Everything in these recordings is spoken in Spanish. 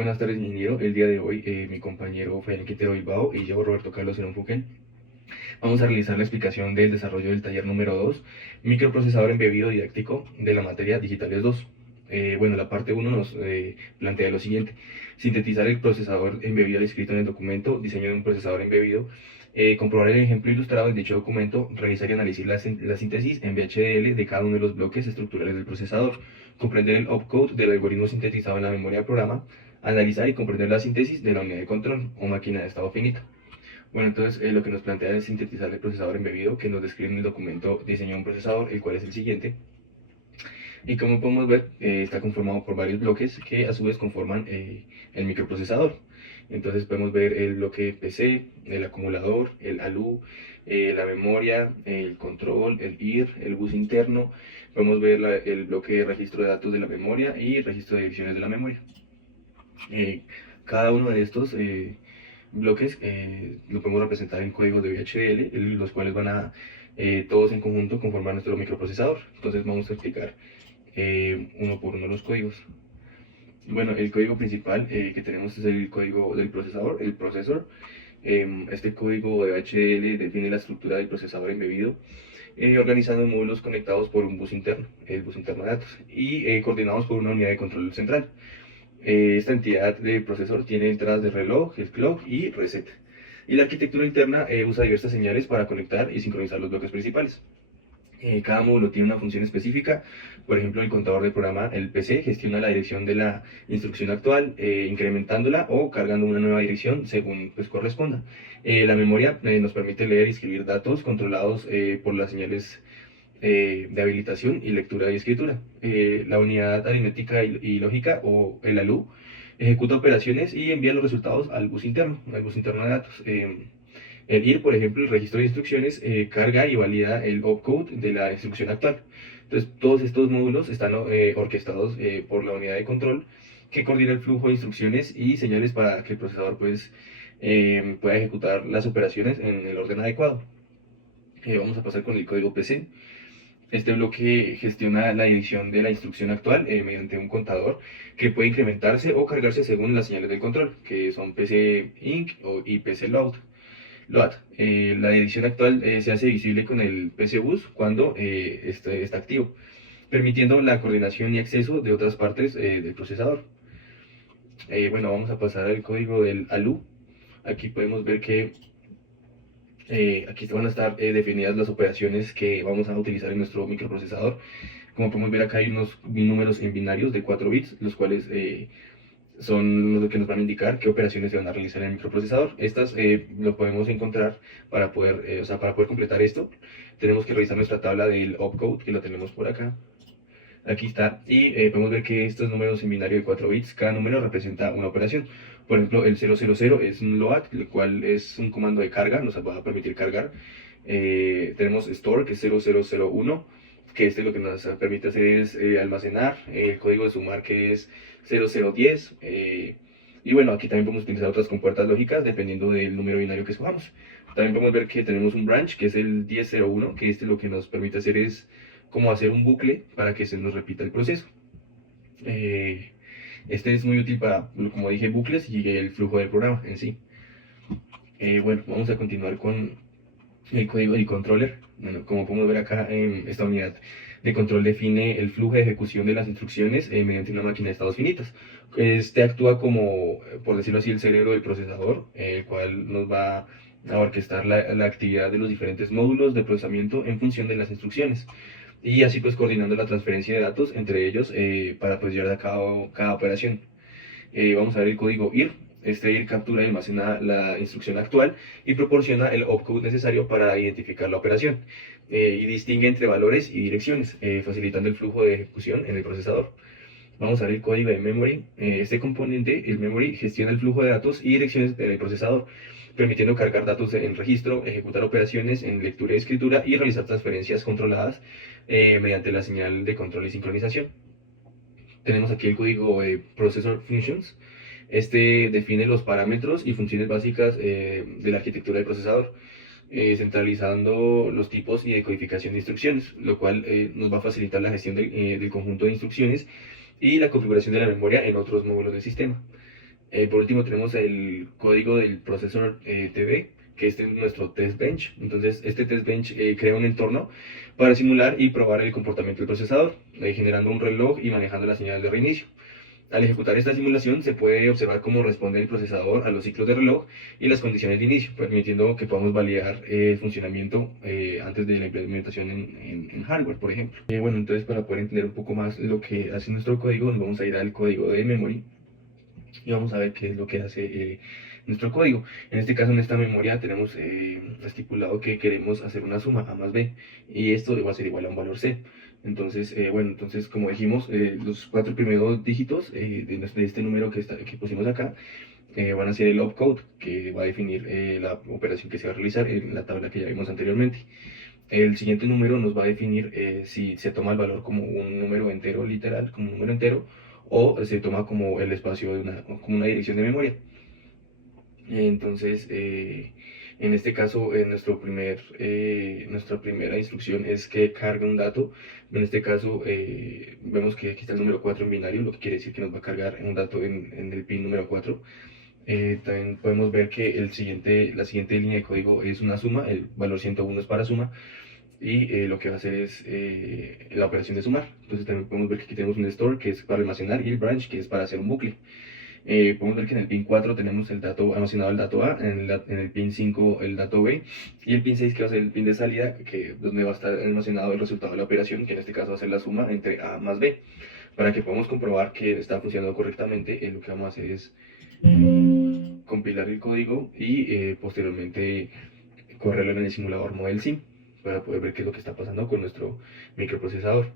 buenas tardes, ingeniero. El día de hoy, mi compañero Fede Quintero Bilbao y yo, Roberto Carlos Serón Fuquén, vamos a realizar la explicación del desarrollo del taller número 2, microprocesador embebido didáctico de la materia Digitales 2. Bueno, la parte 1 nos plantea lo siguiente: sintetizar el procesador embebido descrito en el documento, diseño de un procesador embebido, comprobar el ejemplo ilustrado en dicho documento, revisar y analizar la síntesis en VHDL de cada uno de los bloques estructurales del procesador, comprender el opcode del algoritmo sintetizado en la memoria del programa, analizar y comprender la síntesis de la unidad de control o máquina de estado finito. Bueno, entonces lo que nos plantea es sintetizar el procesador embebido que nos describe en el documento diseño de un procesador, el cual es el siguiente. Y como podemos ver, está conformado por varios bloques que a su vez conforman el microprocesador. Entonces podemos ver el bloque PC, el acumulador, el ALU, la memoria, el control, el IR, el bus interno. Podemos ver el bloque de registro de datos de la memoria y registro de direcciones de la memoria. Cada uno de estos bloques lo podemos representar en códigos de VHDL, los cuales van a todos en conjunto conformar nuestro microprocesador. Entonces vamos a explicar uno por uno los códigos. Bueno, el código principal que tenemos es el código del procesador, el processor. Este código de VHDL define la estructura del procesador embebido, organizado en módulos conectados por un bus interno, el bus interno de datos, y coordinados por una unidad de control central. Esta entidad de procesor tiene entradas de reloj, el clock y reset. Y la arquitectura interna usa diversas señales para conectar y sincronizar los bloques principales. Cada módulo tiene una función específica. Por ejemplo, el contador de programa, el PC, gestiona la dirección de la instrucción actual, incrementándola o cargando una nueva dirección según pues, corresponda. La memoria nos permite leer y escribir datos controlados por las señales de habilitación y lectura y escritura. La unidad aritmética y lógica, o el ALU, ejecuta operaciones y envía los resultados al bus interno de datos. El IR, por ejemplo, el registro de instrucciones, carga y valida el opcode de la instrucción actual. Entonces, todos estos módulos están orquestados por la unidad de control, que coordina el flujo de instrucciones y señales para que el procesador pues, pueda ejecutar las operaciones en el orden adecuado. Vamos a pasar con el código PC. Este bloque gestiona la dirección de la instrucción actual mediante un contador que puede incrementarse o cargarse según las señales del control, que son PC Inc y PC Load. La dirección actual se hace visible con el PC Bus cuando este está activo, permitiendo la coordinación y acceso de otras partes del procesador. Bueno, vamos a pasar al código del ALU. Aquí podemos ver que aquí van a estar definidas las operaciones que vamos a utilizar en nuestro microprocesador. Como podemos ver, acá hay unos números en binarios de 4 bits, los cuales son los que nos van a indicar qué operaciones se van a realizar en el microprocesador. Estas lo podemos encontrar para poder, para poder completar esto. Tenemos que revisar nuestra tabla del opcode, que lo tenemos por acá. Aquí está, y podemos ver que estos números en binario de 4 bits, cada número representa una operación. Por ejemplo, el 000 es un load, el cual es un comando de carga, nos va a permitir cargar. Tenemos store, que es 0001, que este lo que nos permite hacer es almacenar. El código de sumar, que es 0010. Y bueno, aquí también podemos utilizar otras compuertas lógicas dependiendo del número binario que escojamos. También podemos ver que tenemos un branch, que es el 1001, que este lo que nos permite hacer es como hacer un bucle para que se nos repita el proceso. Este es muy útil para, como dije, bucles y el flujo del programa en sí. Bueno, vamos a continuar con el código del controller. Bueno, como podemos ver acá, esta unidad de control define el flujo de ejecución de las instrucciones mediante una máquina de estados finitos. Este actúa como, por decirlo así, el cerebro del procesador, el cual nos va a orquestar la actividad de los diferentes módulos de procesamiento en función de las instrucciones, y así pues coordinando la transferencia de datos entre ellos para pues llevar a cabo cada operación. Vamos a ver el código IR. Este IR captura y almacena la instrucción actual y proporciona el opcode necesario para identificar la operación, y distingue entre valores y direcciones, facilitando el flujo de ejecución en el procesador. Vamos a ver el código de memory. Este componente, el memory, gestiona el flujo de datos y direcciones del procesador, permitiendo cargar datos en registro, ejecutar operaciones en lectura y escritura y realizar transferencias controladas mediante la señal de control y sincronización. Tenemos aquí el código de Processor Functions. Este define los parámetros y funciones básicas de la arquitectura del procesador, centralizando los tipos y decodificación de instrucciones, lo cual nos va a facilitar la gestión del conjunto de instrucciones y la configuración de la memoria en otros módulos del sistema. Por último tenemos el código del procesor TB, que este es nuestro test bench. Entonces este test bench crea un entorno para simular y probar el comportamiento del procesador, generando un reloj y manejando la señal de reinicio. Al ejecutar esta simulación se puede observar cómo responde el procesador a los ciclos de reloj y las condiciones de inicio, permitiendo que podamos validar el funcionamiento antes de la implementación en hardware, por ejemplo. Bueno, entonces para poder entender un poco más lo que hace nuestro código, nos vamos a ir al código de memory y vamos a ver qué es lo que hace nuestro código. En este caso, en esta memoria tenemos estipulado que queremos hacer una suma a más b, y esto va a ser igual a un valor c. Entonces, bueno, entonces como dijimos, los 4 primeros dígitos de este número que pusimos acá van a ser el opcode, que va a definir la operación que se va a realizar en la tabla que ya vimos anteriormente. El siguiente número nos va a definir si se toma el valor como un número entero literal, como un número entero, o se toma como el espacio como una dirección de memoria. Entonces, en este caso, nuestra primera instrucción es que cargue un dato. En este caso, vemos que aquí está el número 4 en binario, lo que quiere decir que nos va a cargar un dato en el pin número 4. También podemos ver que la siguiente línea de código es una suma, el valor 101 es para suma, y lo que va a hacer es la operación de sumar. Entonces también podemos ver que aquí tenemos un store, que es para almacenar, y el branch, que es para hacer un bucle. Podemos ver que en el pin 4 tenemos el dato almacenado, el dato A, en el pin 5 el dato B, y el pin 6 que va a ser el pin de salida, que donde va a estar almacenado el resultado de la operación, que en este caso va a ser la suma entre A más B. Para que podamos comprobar que está funcionando correctamente, lo que vamos a hacer es compilar el código y posteriormente correrlo en el simulador Model Sim para poder ver qué es lo que está pasando con nuestro microprocesador.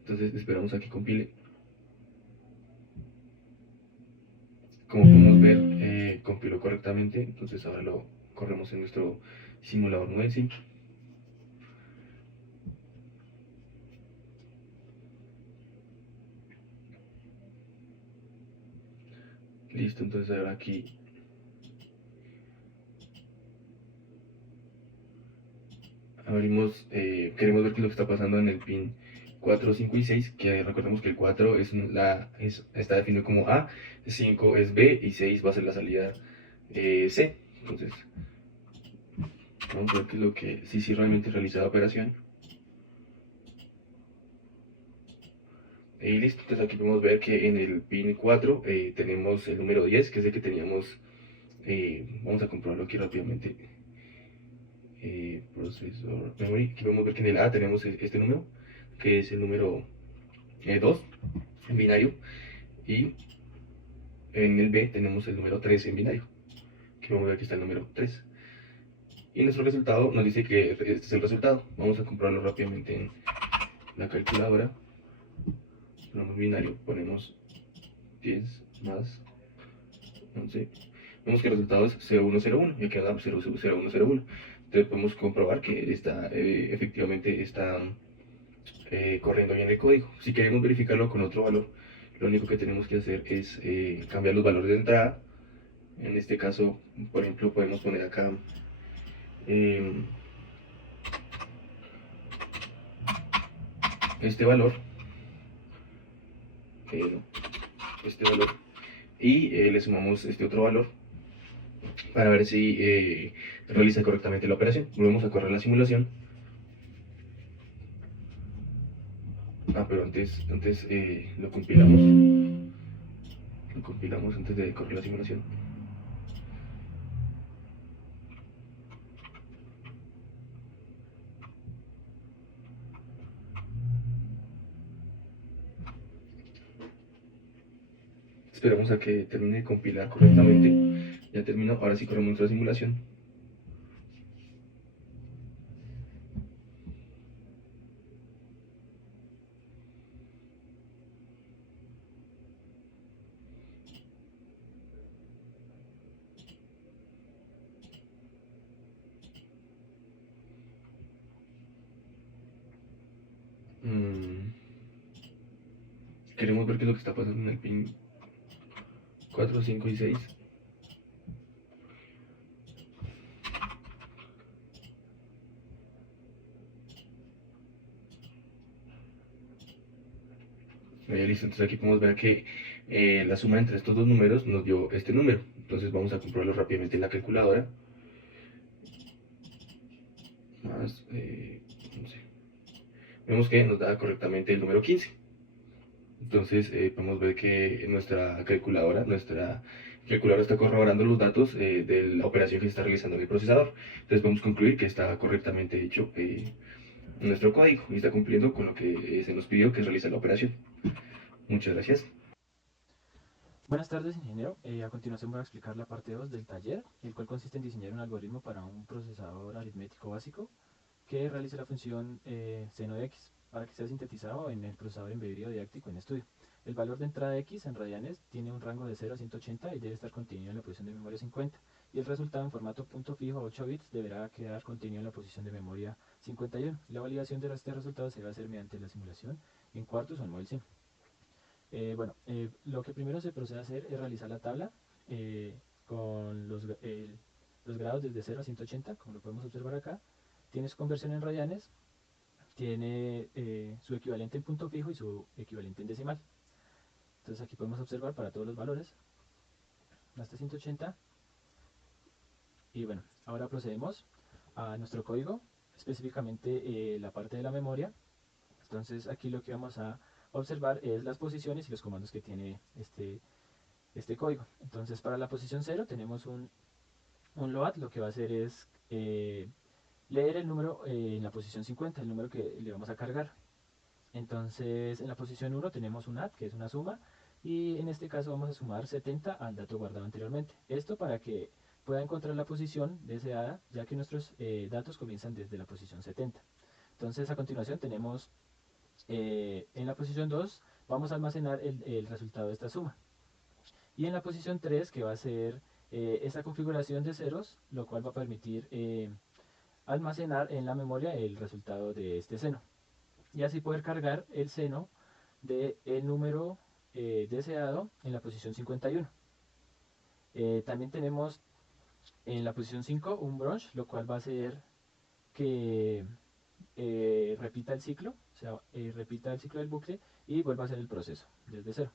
Entonces esperamos a que compile. Como podemos ver, compiló correctamente. Entonces ahora lo corremos en nuestro simulador Model Sim. Listo, entonces ahora aquí abrimos, queremos ver qué es lo que está pasando en el pin 4, 5 y 6, que recordemos que el 4 está definido como A, 5 es B y 6 va a ser la salida C. Entonces vamos a ver qué es lo que sí realmente realiza la operación. Y listo, entonces aquí podemos ver que en el pin 4 tenemos el número 10, que es el que teníamos. Vamos a comprobarlo aquí rápidamente. Processor memory. Aquí podemos ver que en el A tenemos este número, que es el número 2 en binario, y en el B tenemos el número 3 en binario. Aquí vamos a ver que está el número 3. Y nuestro resultado nos dice que este es el resultado. Vamos a comprobarlo rápidamente en la calculadora. Ponemos binario, ponemos 10 más 11. Vemos que el resultado es 0101 y aquí da 00101. Entonces podemos comprobar que efectivamente está corriendo bien el código. Si queremos verificarlo con otro valor, lo único que tenemos que hacer es cambiar los valores de entrada. En este caso, por ejemplo, podemos poner acá este valor, no, este valor, y le sumamos este otro valor para ver si realiza correctamente la operación. Volvemos a correr la simulación. Pero antes lo compilamos. Lo compilamos antes de correr la simulación. Esperamos a que termine de compilar correctamente. Ya terminó, ahora sí corremos nuestra simulación. Queremos ver qué es lo que está pasando en el pin 4, 5 y 6. Listo, entonces aquí podemos ver que la suma entre estos dos números nos dio este número. Entonces vamos a comprobarlo rápidamente en la calculadora. Más, no sé. Vemos que nos da correctamente el número 15. Entonces podemos ver que nuestra calculadora está corroborando los datos de la operación que se está realizando en el procesador. Entonces podemos concluir que está correctamente hecho nuestro código y está cumpliendo con lo que se nos pidió, que es realizar la operación. Muchas gracias. Buenas tardes, ingeniero. A continuación voy a explicar la parte 2 del taller, el cual consiste en diseñar un algoritmo para un procesador aritmético básico que realice la función seno de x para que sea sintetizado en el procesador embebido didáctico en estudio. El valor de entrada x en radianes tiene un rango de 0 a 180 y debe estar contenido en la posición de memoria 50, y el resultado en formato punto fijo a 8 bits deberá quedar contenido en la posición de memoria 51. La validación de este resultado se va a hacer mediante la simulación en Quartus o en Model Sim. Lo que primero se procede a hacer es realizar la tabla con los grados desde 0 a 180, como lo podemos observar acá. Tiene su conversión en radianes, tiene su equivalente en punto fijo y su equivalente en decimal. Entonces aquí podemos observar para todos los valores hasta 180. Y bueno, ahora procedemos a nuestro código, específicamente la parte de la memoria. Entonces aquí lo que vamos a observar es las posiciones y los comandos que tiene este código. Entonces para la posición 0 tenemos un load. Lo que va a hacer es leer el número en la posición 50, el número que le vamos a cargar. Entonces en la posición 1 tenemos un add, que es una suma, y en este caso vamos a sumar 70 al dato guardado anteriormente. Esto para que pueda encontrar la posición deseada, ya que nuestros datos comienzan desde la posición 70. Entonces a continuación tenemos en la posición 2 vamos a almacenar el resultado de esta suma. Y en la posición 3, que va a ser esta configuración de ceros, lo cual va a permitir almacenar en la memoria el resultado de este seno. Y así poder cargar el seno del número deseado en la posición 51. También tenemos en la posición 5 un branch, lo cual va a hacer que repita el ciclo, o sea, repita el ciclo del bucle y vuelva a hacer el proceso desde cero.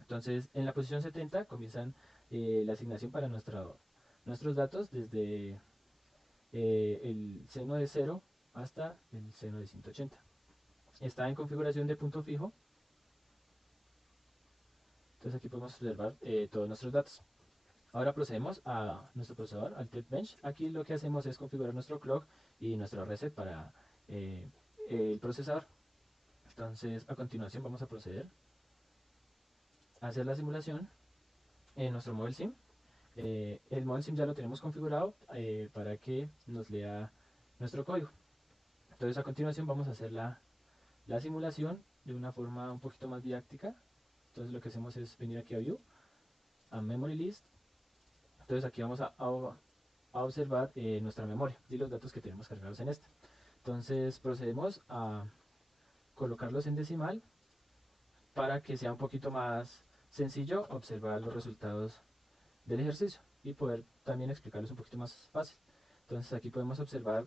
Entonces, en la posición 70 comienzan la asignación para nuestros datos desde el seno de 0 hasta el seno de 180. Está en configuración de punto fijo. Entonces aquí podemos observar todos nuestros datos. Ahora procedemos a nuestro procesador, al test bench. Aquí lo que hacemos es configurar nuestro clock y nuestro reset para el procesador. Entonces a continuación vamos a proceder a hacer la simulación en nuestro Model Sim. El Model Sim ya lo tenemos configurado para que nos lea nuestro código. Entonces a continuación vamos a hacer la simulación de una forma un poquito más didáctica. Entonces lo que hacemos es venir aquí a View, a Memory List. Entonces aquí vamos a observar nuestra memoria y los datos que tenemos cargados en esta. Entonces procedemos a colocarlos en decimal para que sea un poquito más sencillo observar los resultados del ejercicio y poder también explicarlos un poquito más fácil. Entonces aquí podemos observar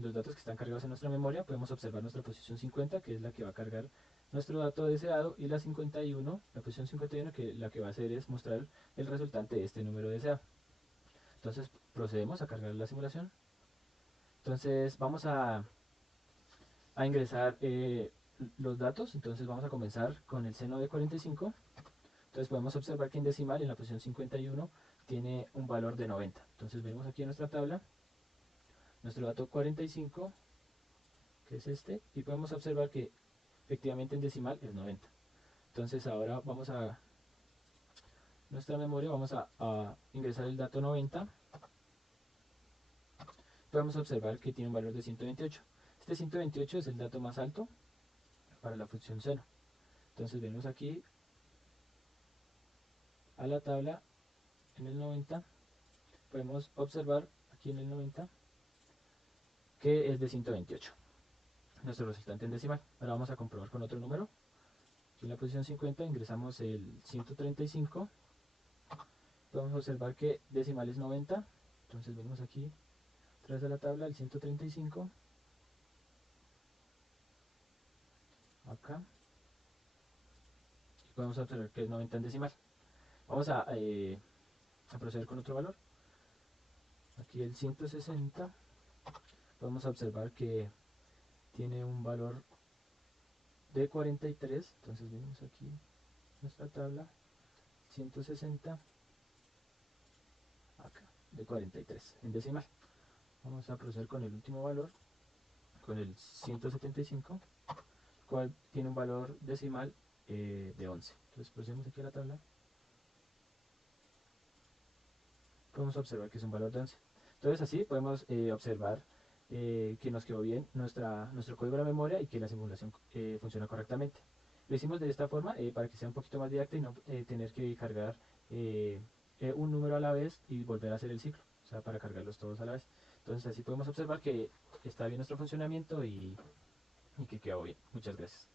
los datos que están cargados en nuestra memoria. Podemos observar nuestra posición 50, que es la que va a cargar nuestro dato deseado, y la 51, la posición 51, que la que va a hacer es mostrar el resultante de este número deseado. Entonces procedemos a cargar la simulación. Entonces vamos a ingresar los datos. Entonces vamos a comenzar con el seno de 45. Entonces podemos observar que en decimal, en la posición 51, tiene un valor de 90. Entonces vemos aquí en nuestra tabla nuestro dato 45, que es este, y podemos observar que efectivamente en decimal es 90. Entonces ahora vamos a nuestra memoria, vamos a ingresar el dato 90. Podemos observar que tiene un valor de 128. Este 128 es el dato más alto para la función seno. Entonces venimos aquí a la tabla en el 90. Podemos observar aquí en el 90 que es de 128, nuestro resultante en decimal. Ahora vamos a comprobar con otro número. Aquí en la posición 50 ingresamos el 135. Podemos observar que decimal es 90. Entonces venimos aquí tras de la tabla el 135. Acá. podemos observar que es 90 en decimal. Vamos a proceder con otro valor. Aquí el 160, podemos observar que tiene un valor de 43, entonces venimos aquí nuestra tabla, 160, acá, de 43 en decimal. Vamos a proceder con el último valor, con el 175, cual tiene un valor decimal de 11. Entonces procedemos aquí a la tabla, podemos observar que es un valor de 11. Entonces así podemos observar que nos quedó bien nuestro código de la memoria y que la simulación funciona correctamente. Lo hicimos de esta forma para que sea un poquito más didáctico y no tener que cargar un número a la vez y volver a hacer el ciclo, o sea, para cargarlos todos a la vez. Entonces así podemos observar que está bien nuestro funcionamiento y que quedó bien. Muchas gracias.